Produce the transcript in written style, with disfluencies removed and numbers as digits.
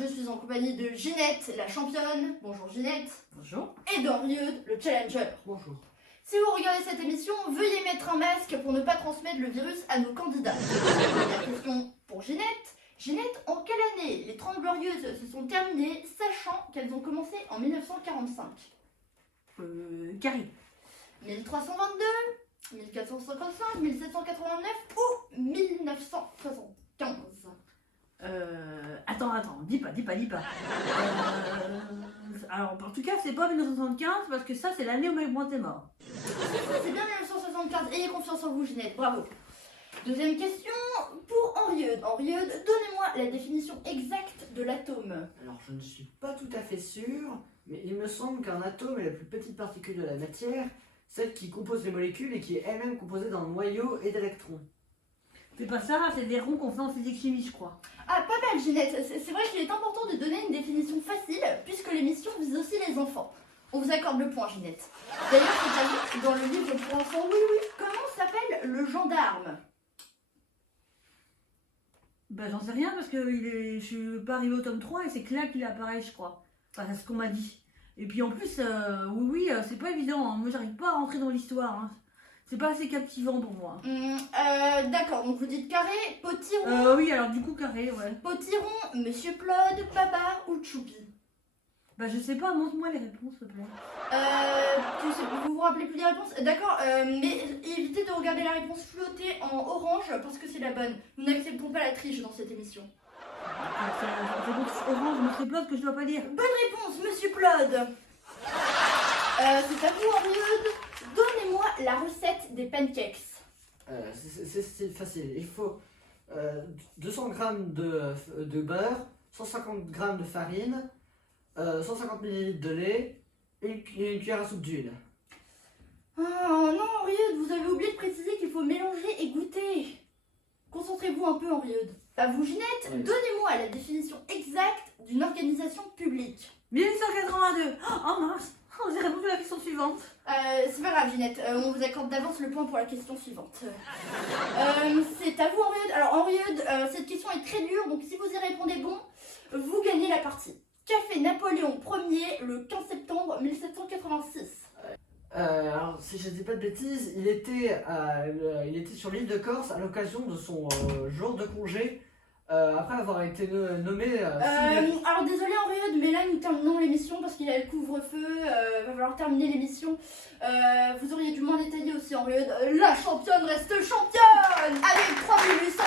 je suis en compagnie de Ginette, la championne. Bonjour Ginette. Bonjour. Et d'Henrieude, le challenger. Bonjour. Si vous regardez cette émission, veuillez mettre un masque pour ne pas transmettre le virus à nos candidats. La question pour Ginette. Ginette, en quelle année les 30 Glorieuses se sont terminées, sachant qu'elles ont commencé en 1945? Carré. 1322, 1455, 1789 ou 1975? Attends, dis pas. Alors, en tout cas, c'est pas 1975 parce que ça, c'est l'année où moi t'es mort. C'est bien 1975, ayez confiance en vous Ginette, bravo. Deuxième question pour Henrieude. Henrieude, donnez-moi la définition exacte de l'atome. Alors, je ne suis pas tout à fait sûr, mais il me semble qu'un atome est la plus petite particule de la matière, celle qui compose les molécules et qui est elle-même composée d'un noyau et d'électrons. C'est pas ça, c'est des ronds qu'on fait en physique-chimie, je crois. Ah, pas mal Ginette, c'est vrai qu'il est important de donner une définition facile, puisque l'émission vise aussi les enfants. On vous accorde le point Ginette. D'ailleurs, c'est à vous, dans le livre pour enfants, oui, comment s'appelle le gendarme? Bah, j'en sais rien parce que je suis pas arrivée au tome 3 et c'est que là qu'il apparaît, je crois. Enfin, c'est ce qu'on m'a dit. Et puis en plus, c'est pas évident. Hein. Moi, j'arrive pas à rentrer dans l'histoire. Hein. C'est pas assez captivant pour moi. D'accord, donc vous dites carré, potiron. Oui, alors du coup, carré, ouais. Potiron, Monsieur Plod, Papa ou Choupi? Bah, je sais pas, montre-moi les réponses, s'il te plaît. Vous vous rappelez plus des réponses? D'accord, mais évitez de regarder la réponse flottée en orange parce que c'est la bonne. Nous n'acceptons pas la triche dans cette émission. C'est orange, montre Plod que je dois pas lire. Bonne réponse, Monsieur Plod. C'est à vous, Henrieude. Donnez-moi la recette des pancakes. C'est facile. Il faut 200 g de beurre, 150 g de farine, 150 ml de lait, une cuillère à soupe d'huile. Oh non, Henrieude, vous avez oublié de préciser qu'il faut mélanger et goûter. Concentrez-vous un peu, Henrieude. À vous, Ginette, Oui. donnez-moi la définition exacte d'une organisation publique. 1882. Oh mince, j'ai répondu à la question suivante. C'est pas grave, Ginette, on vous accorde d'avance le point pour la question suivante. C'est à vous, Henrieude. Alors, Henrieude, cette question est très dure, donc si vous y répondez bon, vous gagnez la partie. Qu'a fait Napoléon Ier le 15 septembre 1786? Alors, si je ne dis pas de bêtises, il était sur l'île de Corse à l'occasion de son jour de congé, après avoir été nommé... Alors désolé Henrieude, mais là nous terminons l'émission parce qu'il y a le couvre-feu, va falloir terminer l'émission. Vous auriez dû moins détailler aussi Henrieude. La championne reste championne avec 3800